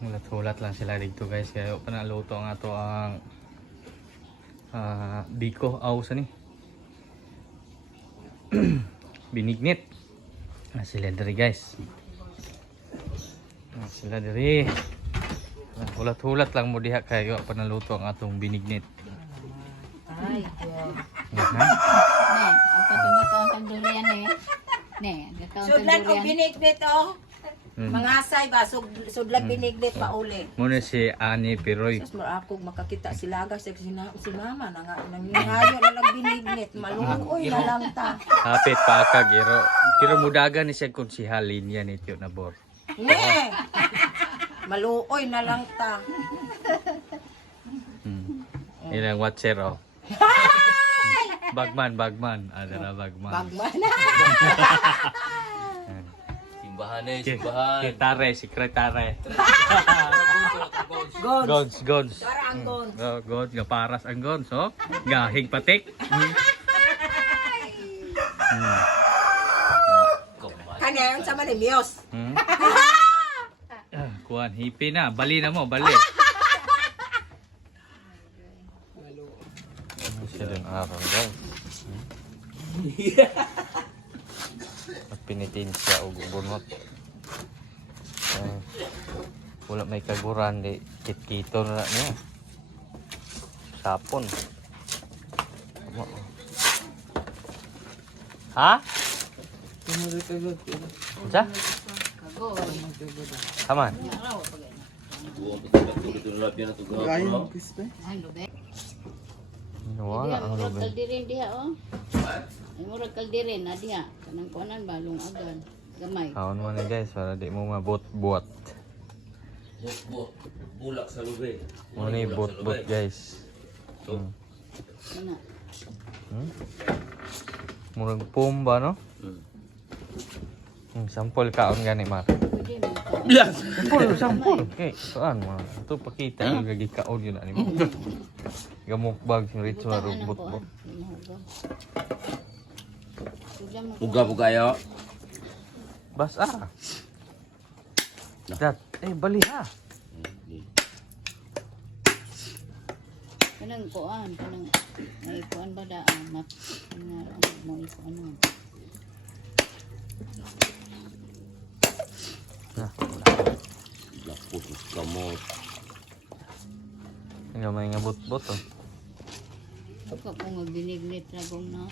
Hulat-hulat lang sila dito guys. Kaya panaluto nga to ang biko sa ni. Binignit. Sila diri guys. Sila diri. Hulat-hulat lang mo diha kaya panaluto ang atong binignit. Ay, God. Ha? Ang patunggatang kang durian gataon kang Sudlan og durian. binignit oh. Mga asay ba sudlan binignit pauli. Muna si Ani Piroy. Sus mo ako makakita sila sa si mama nangingayo na lang binignit maluoy na lang ta. Hapit pa ka giro. Pero mudagan ni siya kung si Halin yan ito na bor. Ne. Maluoy na lang ta. Ilang watcher oh. Bagman. Ada na bagman. Bagman. Simbahan simbahan. Sekretare, sekretare. Gons. Gons. Para ang gons. Gons, gaparas ang gons, oh. Gahig patik. Kanayon sa manimios. Kuan, hipi na. Bali na mo, bali. Sila yung araw, guys. Pinitin siya o bunot. Wala may kaguran di kit-kito na niya. Sapon. Ha? Sa? Kaman? Ay, lube. Wala ang Murag lubid. kaldirin diha oh. Ay murag kaldirin na diha. Kanang kuanan balong agad. Gamay. Kaon mo na guys para di mo mabot-bot. Bulak sa lube. Mo ni bot-bot guys. Mana? Murag pumba no? Sampol kaon gani mar. Pwede mo. Sampol. Okay, saan mo? Ito pakita ang gagi kaon yun ani mo. Gamukbag sing ritual bot-bot. Uga yo. Basa. Dat, bali ha. Kanang kuan, kanang may kuan ba daan mat mo iko ano. Lapos kamot. Gamay nga bot-bot oh. Pagka kung magbinignit ra kung na.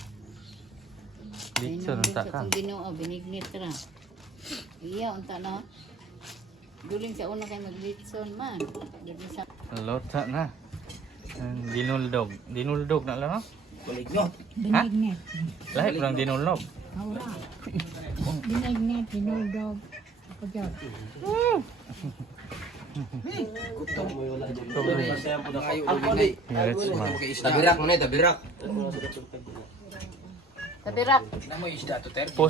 Dito nang ta ka. Kung Ginoo binignit ra. Iya unta na. Duling sa una kay maglitson man. Dili sa Lota na. Dinuldog. Dinuldog na lang no? Balignot. Binignit. Lahi kurang dinuldog. Aura. Binignit, binuldog. Ako dyan. Yes, man. Tabirak mo na tabirak. tabirak. Post